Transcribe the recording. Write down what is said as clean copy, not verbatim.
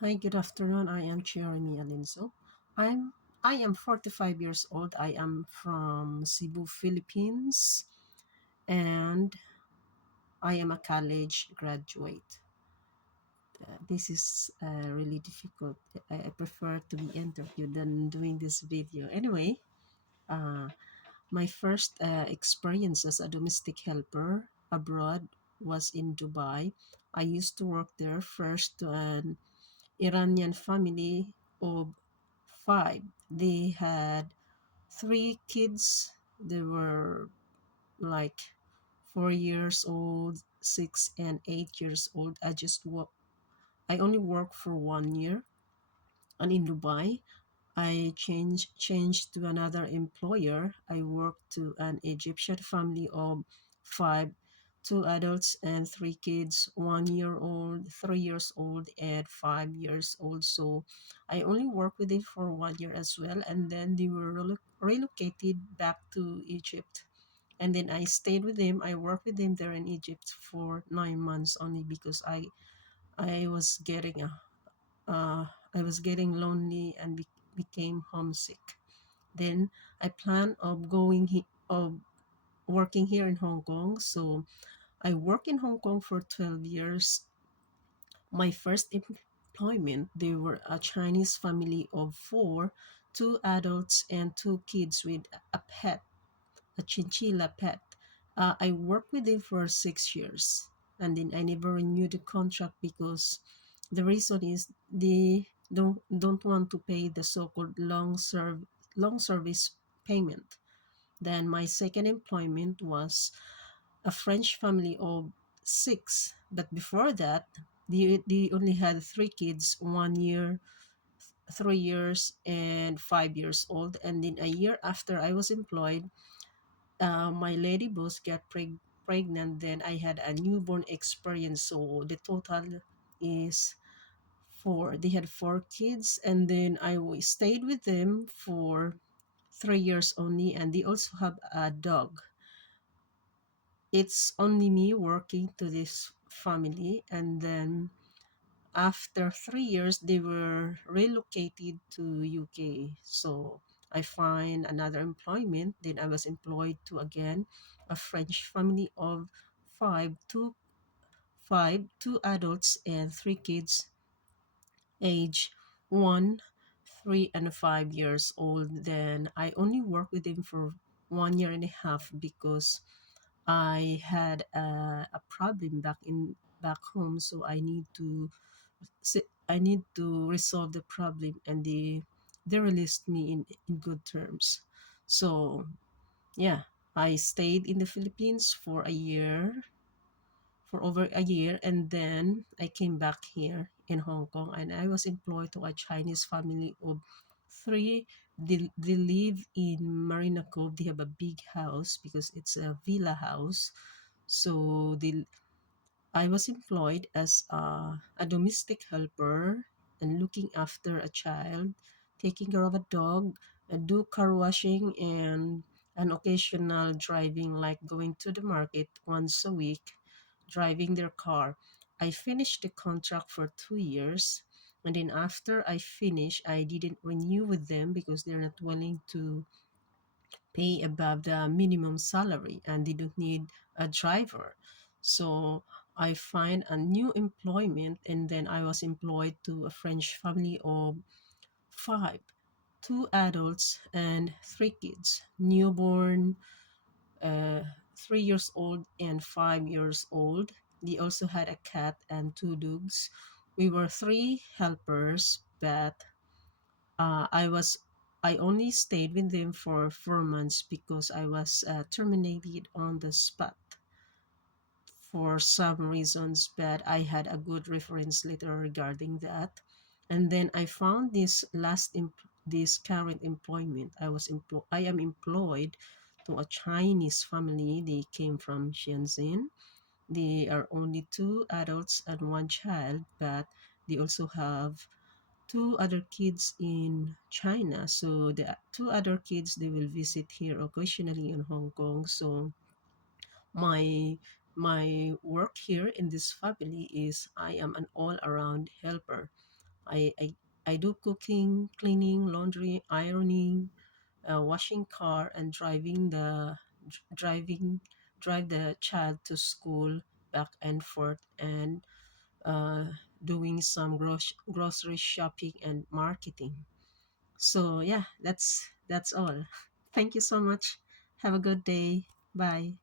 Hi, good afternoon. I am Jeremy Alinso. I'm I am 45 years old. I am from Cebu, Philippines, and I am a college graduate. This is really difficult. I prefer to be interviewed than doing this video. Anyway, uh, my first experience as a domestic helper abroad was in Dubai. I used to work there first to an Iranian family of five. They had three kids. They were like 4 years old, 6 and 8 years old. I only worked for 1 year, and in Dubai, I changed to another employer. I worked to an Egyptian family of five, two adults and three kids, 1 year old, 3 years old, and 5 years old. So I only worked with it for 1 year as well, and then they were relocated back to Egypt. And then I stayed with them. I worked with them there in Egypt for 9 months only because I was getting a uh, I was getting lonely and became homesick. Then I plan of of working here in Hong Kong. So I worked in Hong Kong for 12 years. My first employment, they were a Chinese family of four, two adults and two kids with a pet, a chinchilla pet. I worked with them for 6 years, and then I never renewed the contract because the reason is they don't want to pay the so-called long service payment. Then my second employment was a French family of six, but before that, they only had three kids, 1 year, 3 years, and 5 years old. And then a year after I was employed, my lady boss got pregnant. Then I had a newborn experience. So the total is four. They had four kids, and then stayed with them for 3 years only. And they also have a dog. It's only me working to this family, and then after 3 years they were relocated to UK. So I find another employment. Then I was employed to again a French family of two adults and three kids, age 1, 3, and 5 years old. Then I only worked with them for 1 year and a half because I had a problem back home, so I need to resolve the problem, and they released me in good terms. So yeah, I stayed in the Philippines for over a year, and then I came back here in Hong Kong, and I was employed to a Chinese family of three. They live in Marina Cove. They have a big house because it's a villa house. So I was employed as a domestic helper and looking after a child, taking care of a dog, do car washing, and an occasional driving, like going to the market once a week, driving their car. I finished the contract for 2 years. And then after I finished, I didn't renew with them because they're not willing to pay above the minimum salary and they don't need a driver. So I find a new employment, and then I was employed to a French family of five, two adults and three kids, newborn, 3 years old and 5 years old. They also had a cat and two dogs. We were three helpers, but I only stayed with them for 4 months because I was terminated on the spot for some reasons, but I had a good reference letter regarding that. And then I found this current employment. I am employed to a Chinese family. They came from Shenzhen. They are only two adults and one child, but they also have two other kids in China. So the two other kids, they will visit here occasionally in Hong Kong. So my my work here in this family is I am an all-around helper. I do cooking, cleaning, laundry, ironing, washing car, and driving drive the child to school back and forth, and uh, doing some grocery shopping and marketing. So yeah, that's all. Thank you so much. Have a good day. Bye.